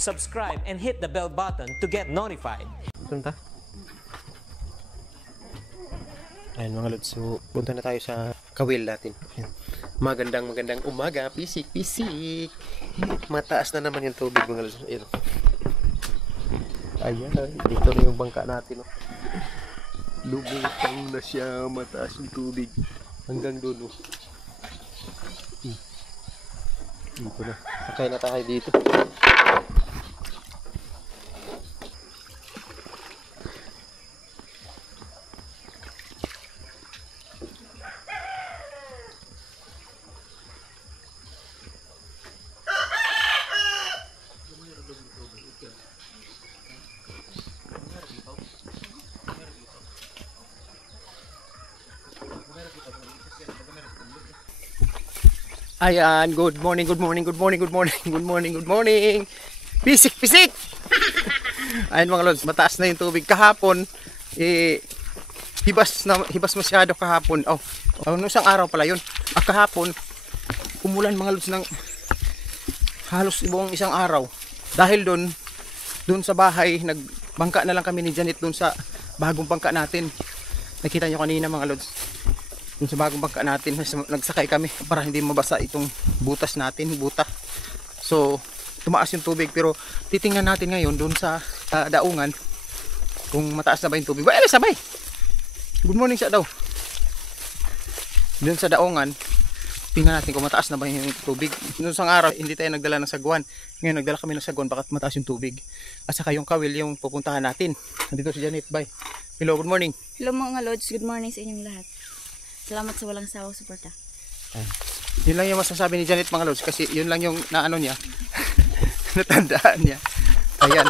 subscribe, and hit the bell button to get notified. Punta. Ayan mga lods, so punta na tayo sa kawil natin. Ayan. Magandang umaga, pisik. Mataas na naman yung tubig mga lods. Ayan, dito na yung bangka natin. Oh. Lubutang na siya, mataas yung tubig. Hanggang doon. Oh. Dito na. Sakay na tayo dito. Ayan, good morning. Pisik. Ayan mga lods, mataas na yung tubig kahapon. Hibas masyado kahapon. Nung isang araw pala yun. Kahapon, umulan mga lods ng halos buong isang araw. Dahil doon sa bahay, nagbangka na lang kami ni Janet doon sa bagong bangka natin. Nakita nyo kanina mga lods. Yung sa bagong bangka natin, nagsakay kami para hindi mabasa itong buta. So tumaas yung tubig, pero titingnan natin ngayon doon sa daungan kung mataas na ba yung tubig. Sabay! Good morning sa daw. Doon sa daungan, tingnan natin kung mataas na ba yung tubig. Noong isang araw, hindi tayo nagdala ng sagwan. Ngayon nagdala kami ng sagwan, bakit mataas yung tubig. At saka yung kawil yung pupuntahan natin. Nandito si Janet, bye. Hello, good morning. Hello mga lods, good morning sa inyong lahat. Salamat sa walang sawang suporta. Yun lang yung masasabi ni Janet mga lods, kasi yun lang yung naano niya. Natandaan niya. Ayan.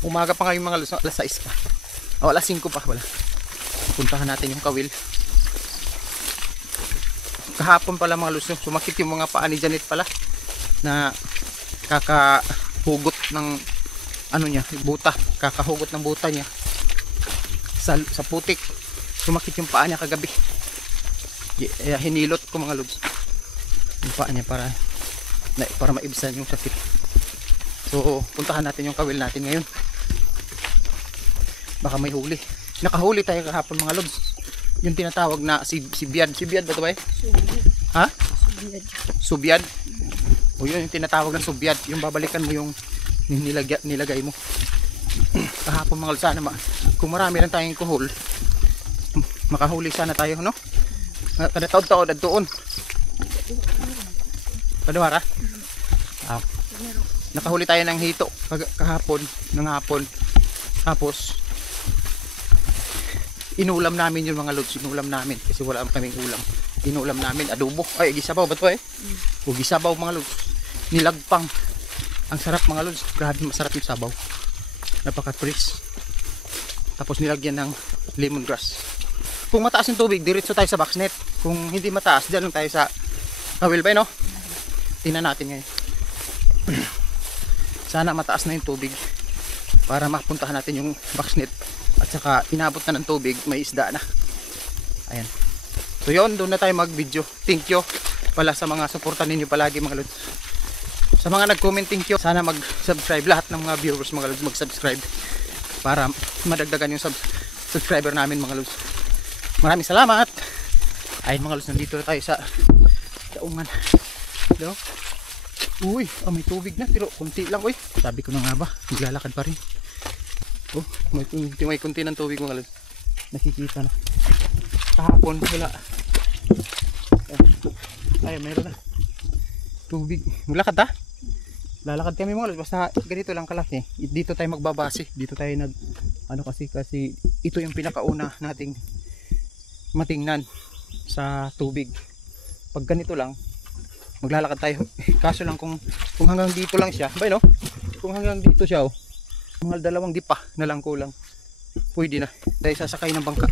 Umaga pa ngayon mga lods, alas 6 pa. Alas 5 pa, wala. Puntahan natin yung kawil. Kahapon pala mga lods, sumakit yung mga paa ni Janet pala na kakahugot ng buta. Kakahugot ng buta niya sa putik. Sumakit yung paa niya kagabi. Hinilot ko mga lods yung paa niya para maibsan yung sakit. So puntahan natin yung kawil natin ngayon. Baka may huli. Nakahuli tayo kahapon mga lods. Yung tinatawag na sibyad. Sibyad ba ito ba eh? Ha? Subyad. O yun yung tinatawag ng subyad. Yung babalikan mo yung nilagay mo. Kahapon mga lods, sana kung marami lang tayong kuhol, makahuli sana tayo, no? Kada taon-taon doon. Padawara? Nakahuli tayo ng hito kahapon, ng hapon. Tapos inulam namin yung mga lods, kasi wala kaming ulam. Inulam namin adobo. Ay, gisabaw ba 'to eh? O gisabaw mga lods. Nilagpang. Ang sarap mga lods. Grabe masarap yung sabaw. Napaka-fresh. Tapos nilagyan ng lemongrass. Kung mataas yung tubig, diretso tayo sa boxnet. Kung hindi mataas, dyan lang tayo sa kawil ba, no? Tingnan natin ngayon. Sana mataas na yung tubig para mapuntahan natin yung boxnet. At saka inabot na ng tubig, may isda na. Ayan. So yun, doon na tayo mag-video. Thank you pala sa mga suporta ninyo palagi mga lods. Sa mga nag-comment, thank you. Sana mag-subscribe. Lahat ng mga viewers mga lods mag-subscribe para madagdagan yung subscriber namin mga lods. Maraming salamat. Ayun mga lods, nandito na tayo sa daungan. Hello? Uy, may tubig na pero kunti lang. Uy, sabi ko na nga ba, naglalakad pa rin. May kunti ng tubig mga lods. Nakikita na. Kahapon wala. Ay, meron na tubig. Maglakad ha? Lalakad kami mga lods, basta ganito lang kalaki. Dito tayo magbabase. Dito tayo kasi ito yung pinakauna nating matingnan sa tubig. Pag ganito lang maglalakad tayo. Kaso lang kung hanggang dito lang siya, bay no? Kung hanggang dito siya mga 2 dipa na lang kulang, pwede na tayo sasakay ng bangka.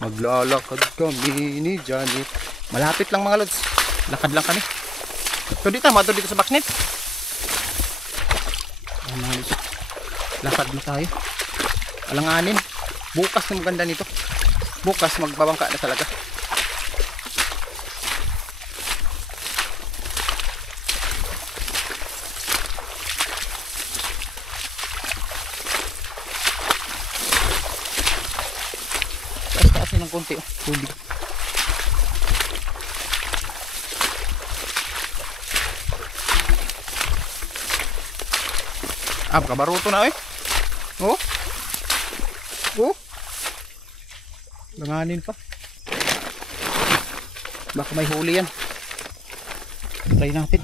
Maglalakad kami ni Janet. Malapit lang mga lods, lakad lang kami. So dito sa boxnet. Lakad na tayo. Alanganin. Bukas na maganda nito. Bukas magbabangka na talaga. konti. Tubig. Kabaruto na eh. Oh. Oh. Langanin pa. Baka may huli yan. Try natin.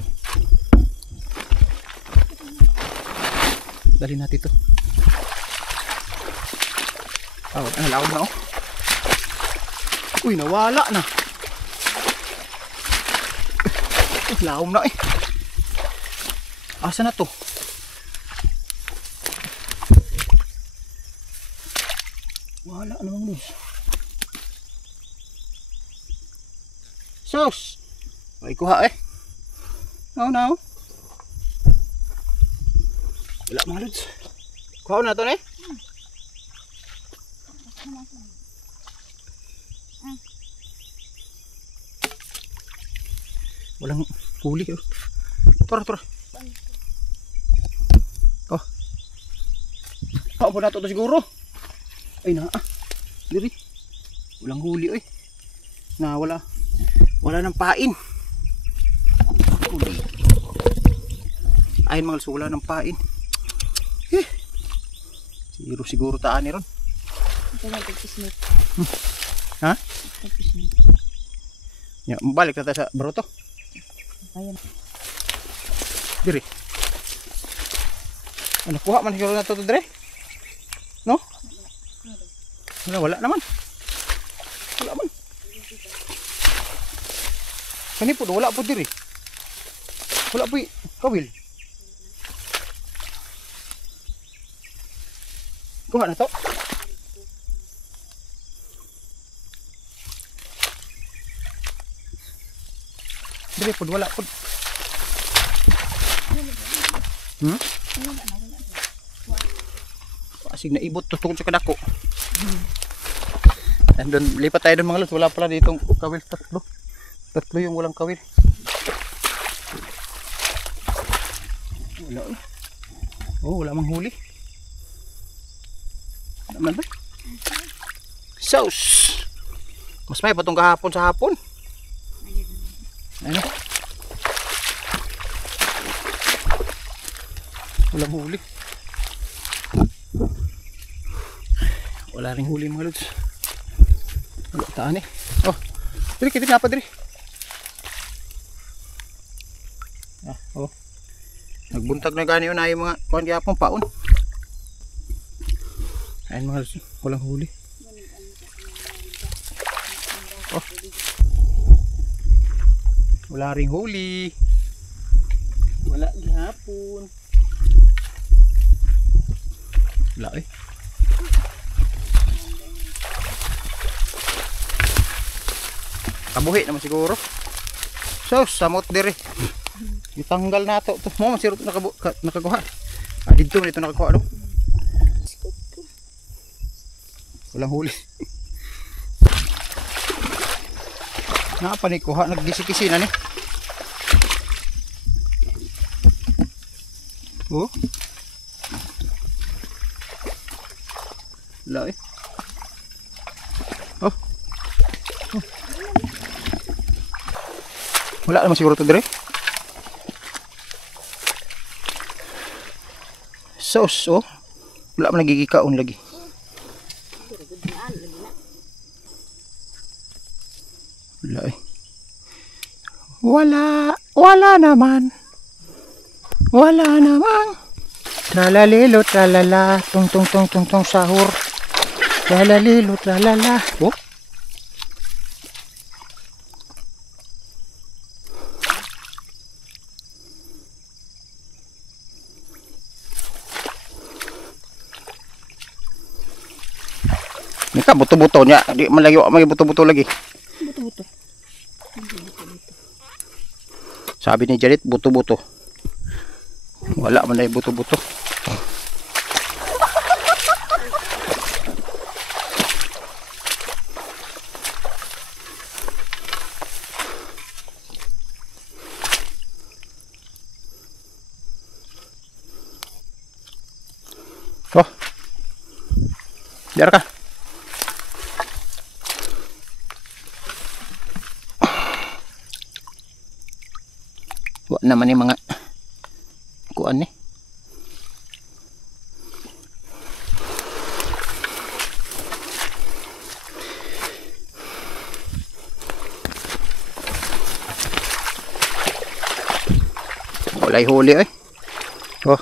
Dali natin ito. Nalawag na oh. Uy, nawala na. Lawom na eh. Asa na to? Wala namang luz. Sus! May kuha eh. Oh no. Wala mga luz. Kuha na to eh. Walang huli. Tura. Oh. Ako na to siguro. Ay na. Diri. Walang huli oy. Wala nang pain. Huli. Ayun mga wala nang pain. Siguro taan ni ron. Ito na pag-isnit. Ha? Pag-isnit. Ya, balik na tayo sa baruto. Ayan. Diri. Kuha man siguro na to dire. No? Wala naman. Wala man. Kani po wala po diri. Wala po kawil. Kuha na to. Diri po wala po. Asig na ibot tutungkol sa kadako. And doon lipat tayo doon mga lods. Wala pala ditong kawil. Tatlo yung walang kawil. Wala. Oh, wala mang huli. Naman ba? Sauce. Mas may patong kahapon sa hapon. Ano? Walang huli. Wala ring huli mga lods. Wala taan eh. Oh, diri kita nga pa diri. Oh. Nagbuntag na gani yun na yung mga kuhan kaya pong paon. Ayun mga lods, walang huli. Oh. Wala ring huli. Wala gihapon. Wala eh. Kabuhi naman siguro. So, samot diri. Itanggal na to. Mo man sirot nakakuha. Dito nakakuha no. Walang huli. Napanikuha, nagdisi-kisi na ni. Oh. Wala eh. Oh. Wala naman siguro ito dire. Sauce oh. Wala man nagigikaon lagi. Wala eh. Wala naman. Wala naman. Tralalilo tralala, tung sahur. Tralalilo tralala. Oh. Nika buto-buto nya, di man lagi may buto-buto lagi. Buto-buto. Sabi ni Janet buto-buto. Wala man lagi buto-buto. Oh. Biar ka. naman yung mga kuan eh. Walay huli eh. Oh.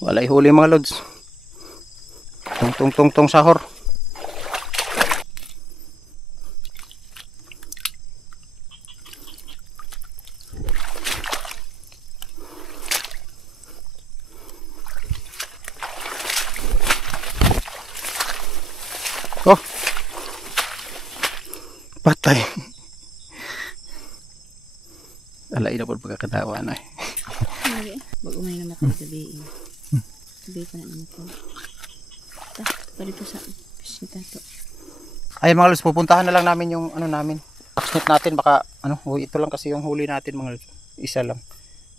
Walay huli mga lods. Tong sahor. Oh. Patay. Alay na po pagkakatawa na eh. Wag umay na natin sabihin. Sabihin pa na naman ko. Palito sa pisita to. Ay mga lods, pupuntahan na lang namin yung ano namin. Paksnit natin baka ano, ito lang kasi yung huli natin mga lods. Isa lang.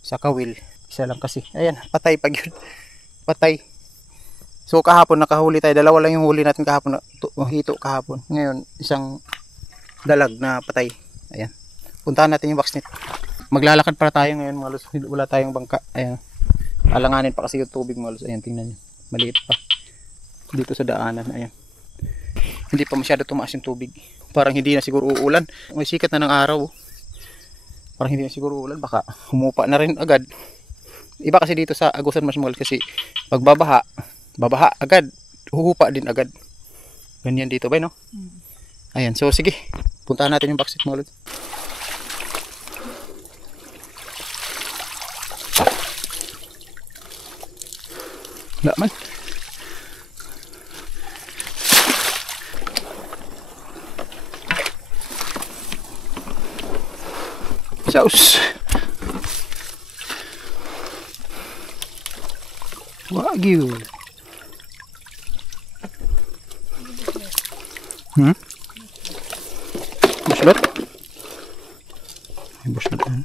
Sa kawil. Isa lang kasi. Ayan, patay pag yun. Patay. So kahapon nakahuli tayo. Dalawa lang yung huli natin kahapon. Hito kahapon. Ngayon, isang dalag na patay. Ayan. Puntahan natin yung baksnit. Maglalakad para tayo ngayon mga lods. Wala tayong bangka. Ayan. Alanganin pa kasi yung tubig mga lods. Ayan, tingnan nyo. Maliit pa. Dito sa daanan. Ayan. Hindi pa masyado tumaas yung tubig. Parang hindi na siguro uulan. May sikat na ng araw. Parang hindi na siguro uulan. Baka humupa na rin agad. Iba kasi dito sa Agusan mas mga lods. Kasi pag babaha agad. Huhupa din agad. Ganyan dito ba no? Ayan. So sige. Puntahan natin yung backseat mga lods. Wala man. Saus. Wagyu. Buslot? Ay, buslot na.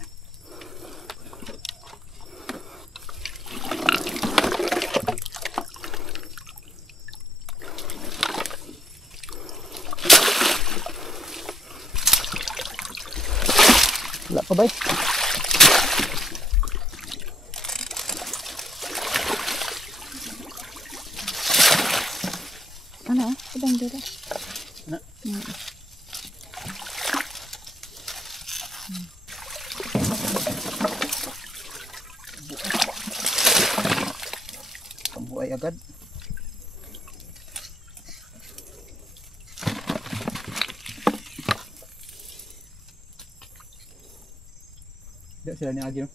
Wala pa ba eh? Ano? Ibang dito. Ano? Kabuhay agad. Tidak sila ni Agi no?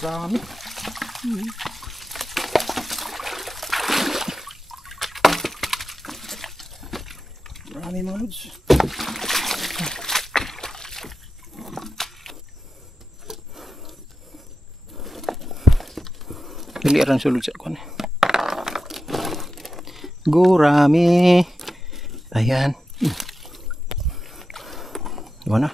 Dami. Marami mga lods. Piliran sulod sa kon. Gurami. Ayan. Diba na?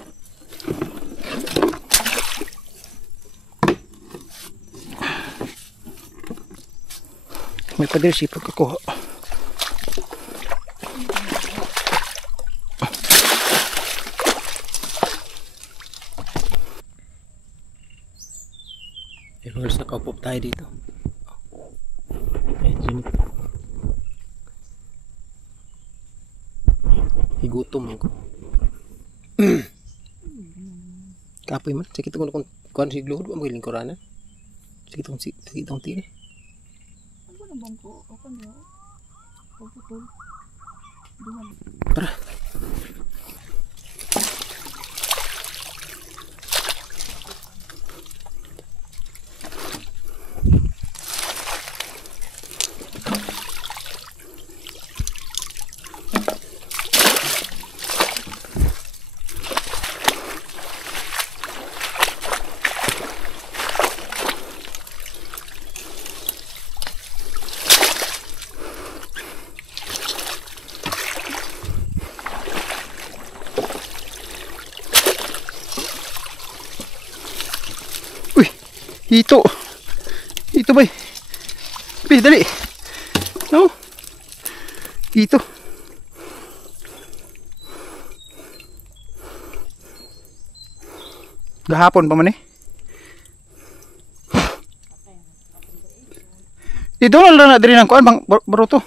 May padir si pagkakuha. First nakaupo tayo dito. Ayan, higutom ako. Kapoy man. Sakit ko na kung kuhan si Gluhod. Ang magaling korana. Sakit akong tili. Ano bang po? Ako niyo. Pagputol. Tara. Hito. Hito bay. Bay, dali. No. Hito. Gahapon pa man eh. Dito lang na diri ng kuan bang baruto.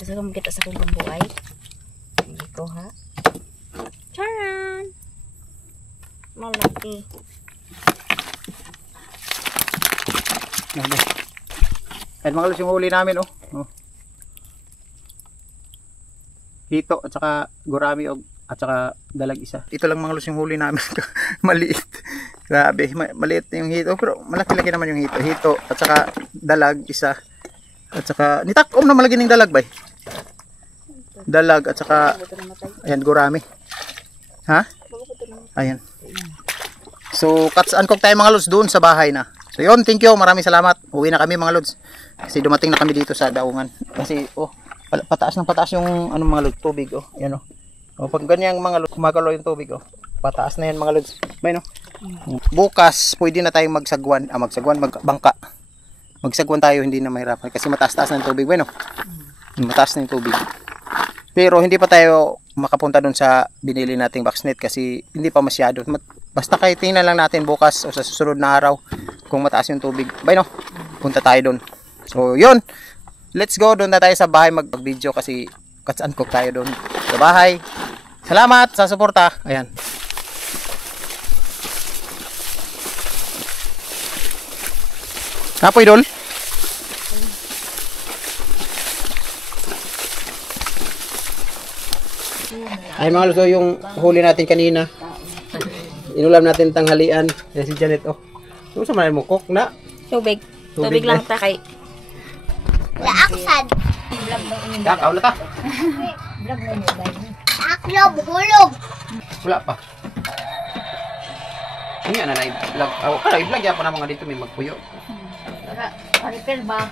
Kasi kung kita sa kong buhay. Hindi ko ha. Charan! Malaki. Ayan mga lods yung huli namin oh. Oh. Hito at saka gurami at saka dalag isa. Ito lang mga lods yung huli namin. Maliit. Grabe, maliit yung hito pero malaki-laki naman yung hito. Hito at saka dalag isa. At saka nitakom na malagi ng dalag bay. Dalag at saka ayan gurami. Ha? Ayan. So katsaan ko tayo mga lods doon sa bahay na. So yun, thank you, maraming salamat. Uwi na kami mga lods. Kasi dumating na kami dito sa daungan. Kasi oh, pataas ng pataas yung ano mga lods, tubig oh. Ayan oh. Oh, pag ganyang mga lods, kumagalaw yung tubig oh. Pataas na yan mga lods. Bay no. Bukas pwede na tayong magsagwan, magbangka. Magsagwan tayo, hindi na mahirapan kasi mataas-taas na yung tubig, bay no. Mataas na yung tubig. Pero hindi pa tayo makapunta doon sa binili nating boxnet kasi hindi pa masyado. Basta kahit tingnan lang natin bukas o sa susunod na araw kung mataas yung tubig. Bay no, punta tayo doon. So yun, let's go doon na tayo sa bahay mag-video kasi katsaan cook tayo doon sa bahay. Salamat sa suporta. Ayan. Napoy dol. Ay mga luso yung huli natin kanina. Inulam natin tanghalian. Yan si Janet oh. Ano sa manay mo cook na? Tubig. Tubig lang ta kay. Laaksan. Kakaw na ta. Aklob, hulog. Wala pa. Hindi na i-vlog. Oh, kala i-vlog ya pa na mga dito may magpuyo. Repair ba?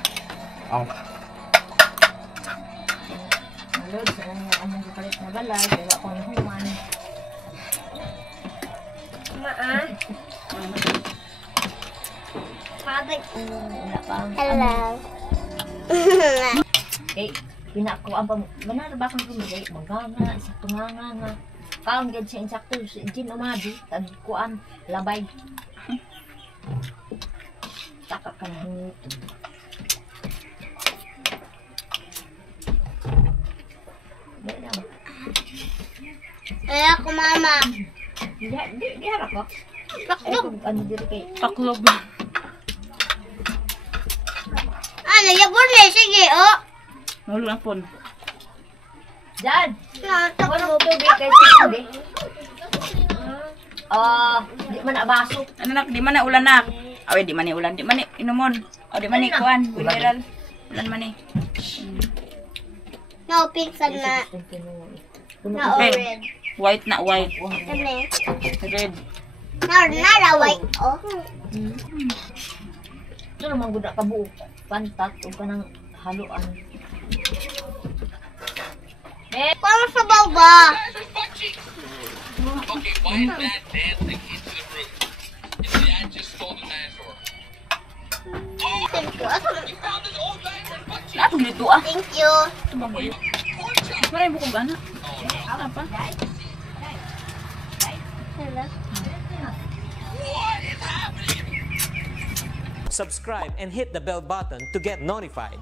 Oh. Lord, anong kapalit na balay, pero ako yung human. Hello. Okay, pinakuan pa mo. Manar ba kang kumigay? Maganga, isakto nga. Kaon gad siya insakto, si Jin umadi, tagkuan, labay. Taka ka na nito. Kaya ako mama. Di harap ko. Taklob. Ano dito kay? Taklob. Ano, yabon na. Sige, oh. Wala lang po. Dad! Taklob. Walang tubig kay Sindi. Di man abaso. Ano nak, di man na ulan nak. Awe, di man ni ulan. Di man ni inumon. O, di man ni kuan. Mineral. Ulan man ni. No, pink na. Na Red. orange. White na white. Kami. Red. Na white, oh. Ito naman gud ka buo. Pantat o kanang haluan. Paano sa baba? Okay, why is that dancing into the room? His dad just stole the dinosaur. Thank you. You found this old diaper butt cheek. Atong dito ah. Thank you. Maray mo kong gana. Ano pa? Hello. subscribe and hit the bell button to get notified.